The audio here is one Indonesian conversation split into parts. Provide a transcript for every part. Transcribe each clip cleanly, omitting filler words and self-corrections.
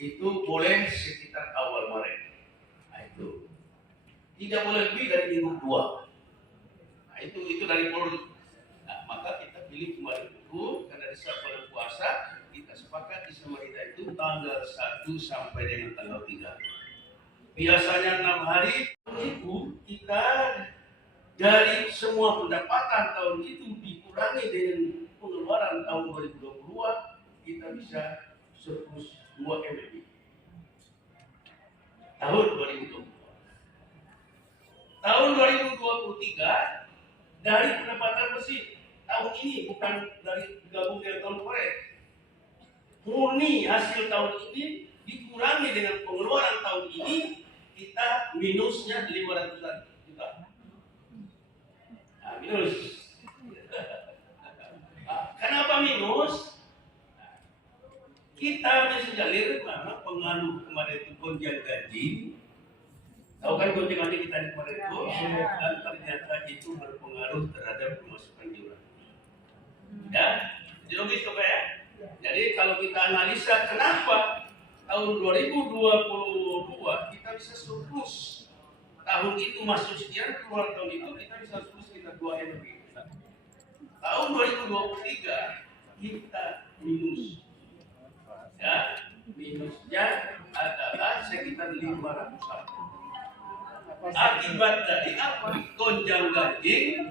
itu boleh sekitar awal Maret. Nah, itu tidak boleh lebih dari minggu 2. Nah, itu dari Polri. Nah, maka kita pilih kemarin itu karena di saat bulan puasa kita sepakat di Samarinda itu tanggal 1 sampai dengan tanggal 3. Biasanya 6 hari itu kita dari semua pendapatan tahun itu dikurangi dengan pengeluaran tahun 2022 kita bisa surplus 2 M lebih. Tahun 2020. Tahun 2023 dari pendapatan bersih tahun ini, bukan dari gabung dengan tahun kemarin. Murni hasil tahun ini dikurangi dengan pengeluaran tahun ini, kita minusnya 500 juta. Nah, minus. Kenapa minus? Kita mengalir karena pengaruh kemarin itu gonjang gaji. Tahu kan gonjang gaji kita kemarin itu, dan ternyata itu berpengaruh terhadap pemasukan iuran. Ya, jadi logis kok ya. Jadi kalau kita analisa kenapa tahun 2022 kita bisa surplus, tahun itu masuk sekian, keluar tahun itu kita bisa surplus sekitar 2 M lebih. Tahun 2023 kita minus. Ya, minusnya adalah sekitar 500. Akibat dari apa? Gonjang ganjing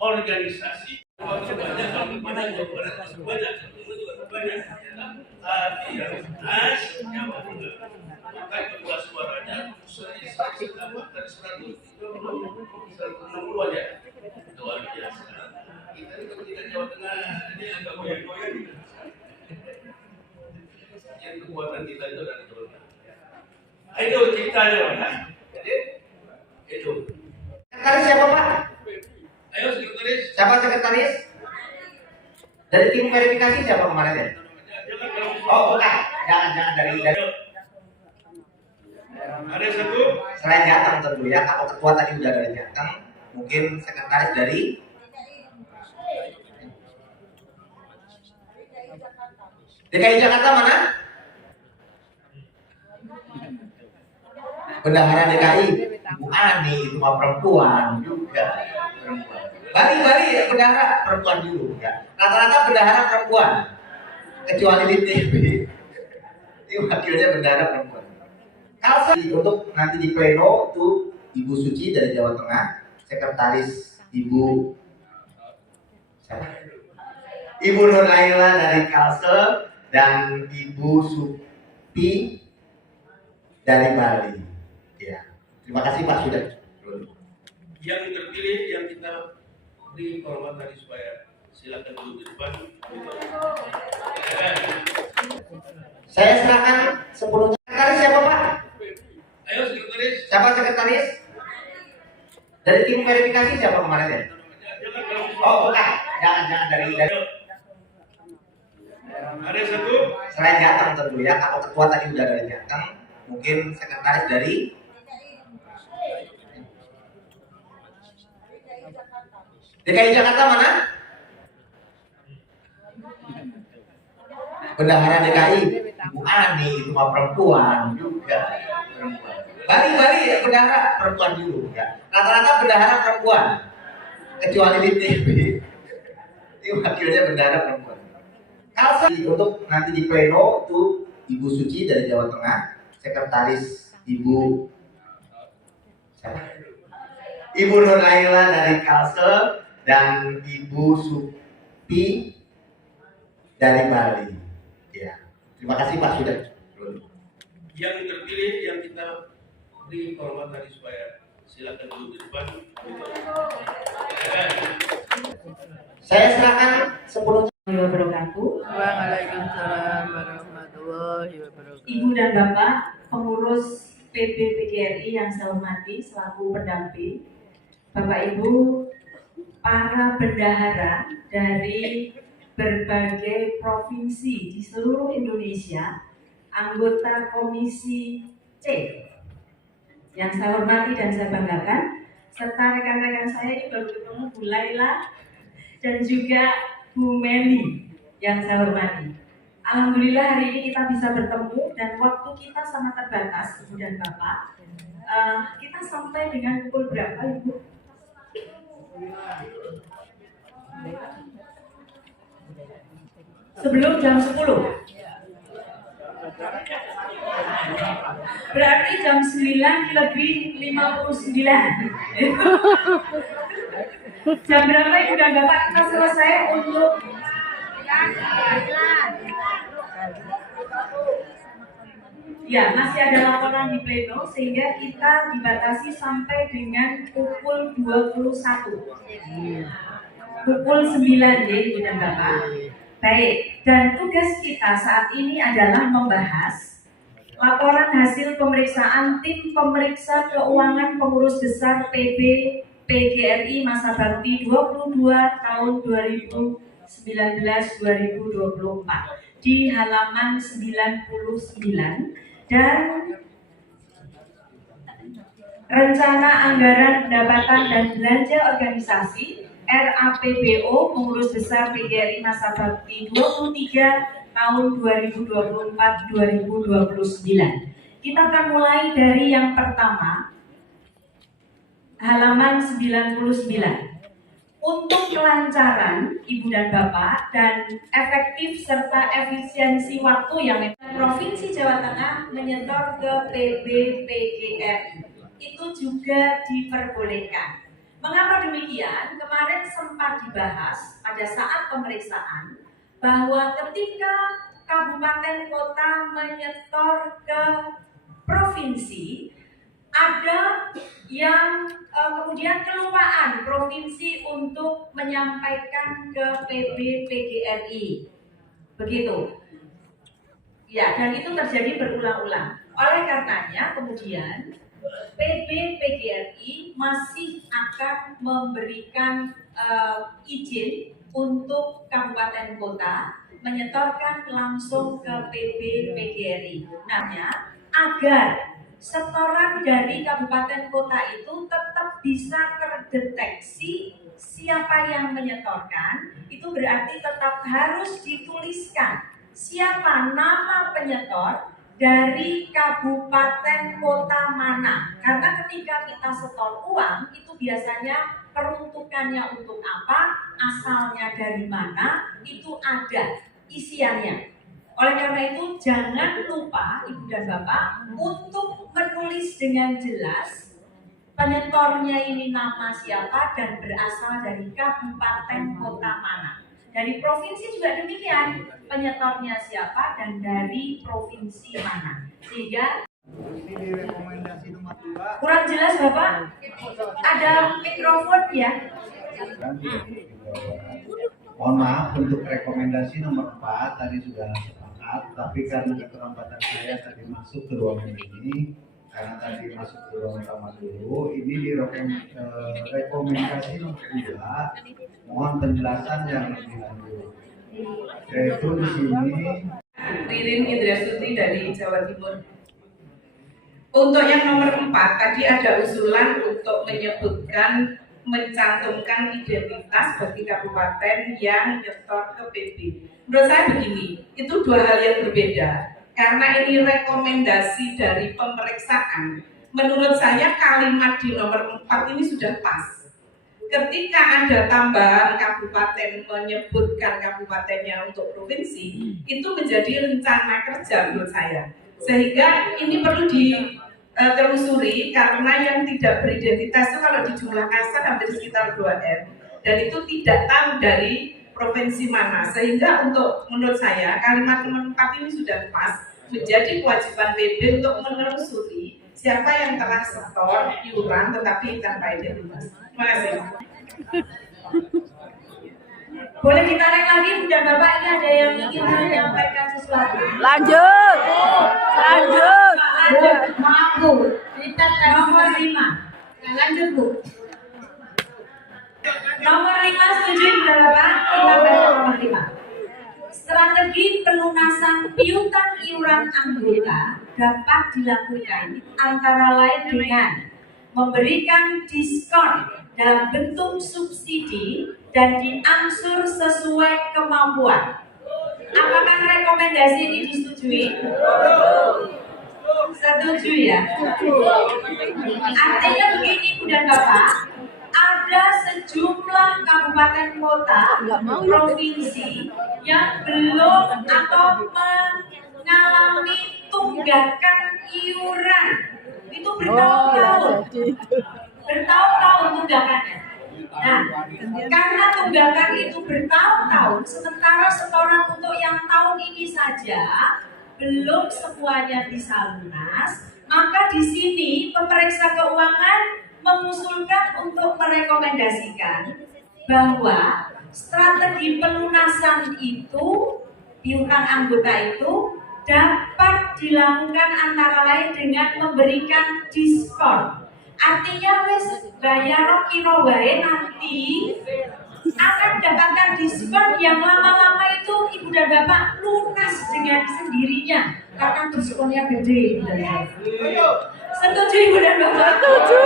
organisasi banyak maka jumlah suaranya dapat dari 160 aja. Luar biasa. Kita itu tidak Jawa Tengah ini agak goyang-goyang gitu. Yang kekuatan kita itu dari Jawa Tengah. Itu ceritanya, Pak. Jadi itu. Sekretaris siapa, Pak? Ayo sekretaris. Siapa sekretaris? Dari tim verifikasi siapa kemarin ya? Oh, bukan. Jangan dari. Ada satu. Selain Jateng tentu ya. Kalau ketua tadi udah dari Jateng, mungkin sekretaris dari DKI Jakarta mana? Bendahara DKI. Bu Ani itu mah perempuan juga. Bali bendahara perempuan juga. Rata-rata bendahara perempuan. Kecuali di TV. Ini wakilnya bendahara perempuan. Kalau untuk nanti di pleno itu Ibu Suci dari Jawa Tengah, sekretaris Ibu Ibu Nur Laila dari Kalsel dan Ibu Supi dari Bali. Ya. Terima kasih Pak sudah. Yang terpilih yang kita beri kehormatan tadi supaya silakan duduk di depan. Saya serahkan sepenuhnya. Sekretaris siapa Pak? Ayo sekretaris. Siapa sekretaris? Dari tim verifikasi siapa kemarin ya? Oh, bukan. Jangan dari. Ada satu. Selain Jateng tentu ya. Kalau ketua tadi udah dari Jateng, mungkin sekretaris dari DKI Jakarta mana? Bendahara DKI. Bu Ani itu mah perempuan juga. Bali bendahara perempuan juga. Rata-rata bendahara perempuan. Kecuali di TV. Ini wakilnya bendahara perempuan. Kalau untuk nanti di pleno itu Ibu Suci dari Jawa Tengah, sekretaris Ibu Nur Laila dari Kalsel dan Ibu Supi dari Bali. Ya. Terima kasih Pak sudah. Yang terpilih yang kita beri kehormatan tadi supaya silakan duduk di depan. Saya serahkan sepenuhnya. Waalaikumsalam warahmatullahi wabarakatuh. Ibu dan Bapak pengurus PBPGRI yang saya hormati selaku pendamping, Bapak Ibu para bendahara dari berbagai provinsi di seluruh Indonesia, anggota Komisi C yang saya hormati dan saya banggakan, serta rekan-rekan saya ini baru ketemu Bu Laila dan juga Bu Meli yang saya hormati. Alhamdulillah hari ini kita bisa bertemu dan waktu kita sangat terbatas, Ibu dan Bapak. Kita sampai dengan pukul berapa, Ibu? Sebelum jam 10. Berarti jam 9 lebih 59. Jam berapa Ibu dan Bapak kita selesai untuk ya, masih ada laporan di pleno sehingga kita dibatasi sampai dengan pukul 21. Pukul 9 ya Ibu dan Bapak. Baik, dan tugas kita saat ini adalah membahas laporan hasil pemeriksaan tim pemeriksa keuangan pengurus besar PB PGRI masa bakti 22 tahun 2019-2024 di halaman 99 dan rencana anggaran pendapatan dan belanja organisasi RAPBO pengurus besar PGRI masa bakti 23 tahun 2024-2029. Kita akan mulai dari yang pertama, halaman 99. Untuk kelancaran Ibu dan Bapak dan efektif serta efisiensi waktu yang Provinsi Jawa Tengah menyetor ke PB PGRI itu juga diperbolehkan. Mengapa demikian? Kemarin sempat dibahas pada saat pemeriksaan bahwa ketika kabupaten kota menyetor ke provinsi, ada yang kemudian kelupaan provinsi untuk menyampaikan ke PB PGRI. Begitu. Ya, dan itu terjadi berulang-ulang. Oleh karenanya kemudian PB PGRI masih akan memberikan izin untuk kabupaten kota menyetorkan langsung ke PB PGRI. Namanya agar setoran dari kabupaten kota itu tetap bisa terdeteksi siapa yang menyetorkan. Itu berarti tetap harus dituliskan siapa nama penyetor dari kabupaten kota mana. Karena ketika kita setor uang itu biasanya peruntukannya untuk apa, asalnya dari mana, itu ada isiannya. Oleh karena itu jangan lupa Ibu dan Bapak untuk menulis dengan jelas penyetornya ini nama siapa dan berasal dari kabupaten kota mana. Dari provinsi juga demikian, penyetornya siapa dan dari provinsi mana. Sehingga ini rekomendasi nomor 2. kurang jelas Bapak, ada mikrofon ya. Mohon maaf untuk rekomendasi nomor 4 tadi sudah sepakat, tapi karena keterlambatan saya tadi masuk ke ruangan ini, karena tadi masuk ke ruangan kamar dulu, ini di rekomendasi nomor 2, mohon penjelasan yang lebih lanjut. Yaitu di sini Ririn Indrasuti dari Jawa Timur. Untuk yang nomor 4 tadi ada usulan untuk menyebutkan mencantumkan identitas bagi kabupaten yang nyetor ke PB. Menurut saya begini, itu dua hal yang berbeda. Karena ini rekomendasi dari pemeriksaan, menurut saya kalimat di nomor 4 ini sudah pas. Ketika ada tambahan kabupaten menyebutkan kabupatennya untuk provinsi, itu menjadi rencana kerja menurut saya. Sehingga ini perlu ditelusuri karena yang tidak beridentitas itu kalau dijumlahkan hampir sekitar 2M dan itu tidak tahu dari provinsi mana. Sehingga menurut saya kalimat nomor 4 ini sudah pas, menjadi kewajiban PB untuk menelusuri siapa yang telah setor iuran tetapi tanpa identitas. Terima kasih. Boleh ditarik lagi Bu dan Bapak, ini ada yang ingin menyampaikan sesuatu. Lanjut. Maaf Bu, kita nomor 5. Lanjut Bu. Nomor 5 setuju Bu dan Bapak? Kita baca nomor 5. Strategi pelunasan piutang iuran anggota dapat dilakukan antara lain dengan memberikan diskon dalam bentuk subsidi dan diangsur sesuai kemampuan. Apakah rekomendasi ini disetujui? Setuju ya? Artinya begini Ibu dan Bapak, ada sejumlah kabupaten kota, provinsi yang belum atau mengalami tunggakan iuran. Itu bertahun-tahun tunggakannya. Nah, karena tunggakan itu bertahun-tahun, sementara setoran untuk yang tahun ini saja belum semuanya bisa lunas, maka di sini pemeriksa keuangan mengusulkan untuk merekomendasikan bahwa strategi pelunasan itu piutang anggota itu dapat dilakukan antara lain dengan memberikan diskon. Artinya wis bayar kira wae nanti akan mendapatkan diskon yang lama-lama itu Ibu dan Bapak lunas dengan sendirinya karena diskonnya gede. Setuju Ibu dan Bapak? Setuju.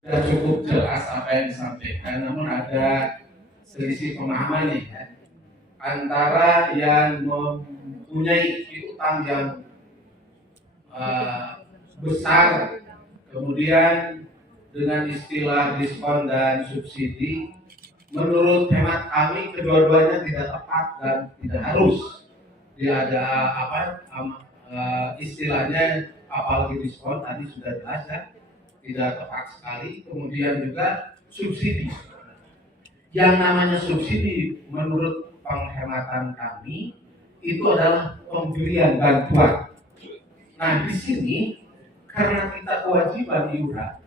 Sudah cukup jelas apa yang disampaikan, namun ada selisih pemahaman nih ya, antara yang mempunyai piutang yang besar, kemudian dengan istilah diskon dan subsidi, menurut hemat kami kedua-duanya tidak tepat dan tidak harus. Dia ada istilahnya, apalagi diskon tadi sudah jelas ya, tidak tepat sekali. Kemudian juga subsidi. Yang namanya subsidi menurut penghematan kami itu adalah pemberian bantuan. Nah di sini karena kita kewajiban iuran,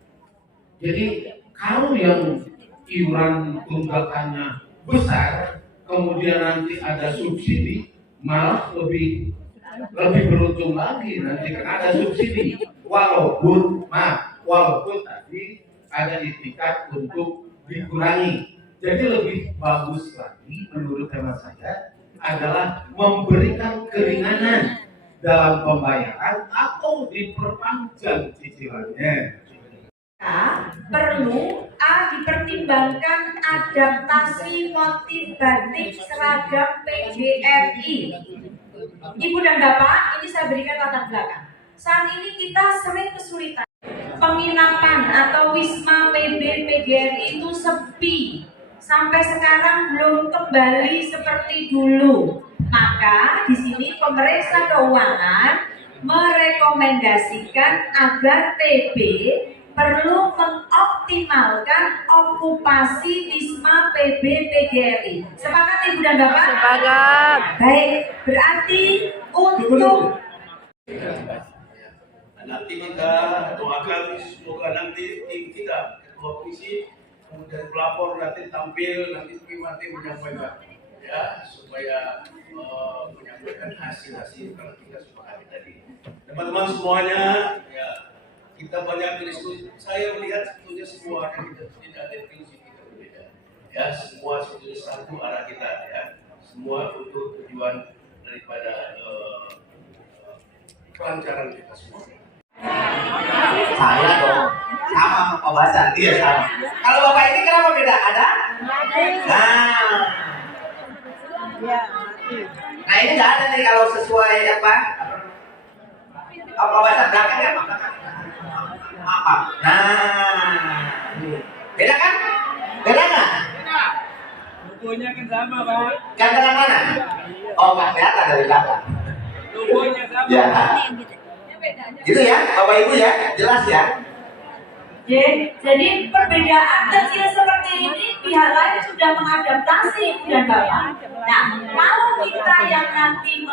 jadi kalau yang iuran tunggakannya besar, kemudian nanti ada subsidi, malah lebih beruntung lagi nanti kan ada subsidi, walaupun tadi ada itikat untuk dikurangi. Jadi lebih bagus lagi menurut hemat saya adalah memberikan keringanan dalam pembayaran atau diperpanjang cicilannya. Perlu dipertimbangkan adaptasi motif batik seragam PGRI. Ibu dan Bapak, ini saya berikan latar belakang. Saat ini kita sering kesulitan. Penginapan atau wisma PB PGRI itu sepi. Sampai sekarang belum kembali seperti dulu. Maka di sini pemeriksa keuangan merekomendasikan agar TB perlu mengoptimalkan okupasi wisma PB PGRI. Sepakat Ibu dan Bapak? Sepakat. Baik, berarti untuk nanti kita doakan semoga nanti tim kita ketua komisi dan pelapor nanti tampil nanti menyampaikan ya supaya menyampaikan hasil kalau kita sepakati tadi. Teman-teman semuanya ya, kita banyak diskusi. Saya melihat sebetulnya semua kita tidak ada prinsip kita berbeda. Ya, semua sebetulnya satu arah kita ya. Semua untuk tujuan daripada kelancaran kita semua. Saya dong sama Pak Basan, iya sama. Kalau Bapak ini kenapa beda? Ada? Nah ini nggak ada nih kalau sesuai apa? Pak Basan belakangnya apa? Nah, beda kan? Beda nggak? Logonya kan sama, Pak. Gantengan mana? Oh nggak kelihatan dari belakang. Logonya sama. Ya. Gitu ya, Bapak Ibu ya, jelas ya. jadi perbedaan kecil seperti ini pihak lain sudah mengadaptasi Ibu dan Bapak. Nah, kalau kita yang nanti